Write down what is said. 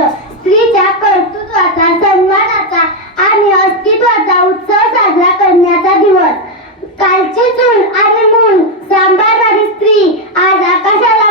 स्त्रीच्या कर्तृत्वाचा, सन्मानाचा आणि अस्तित्वाचा उत्सव साजरा करण्याचा दिवस. कालची चूल आणि मूल सांभाळणारी स्त्री आज आकाशाला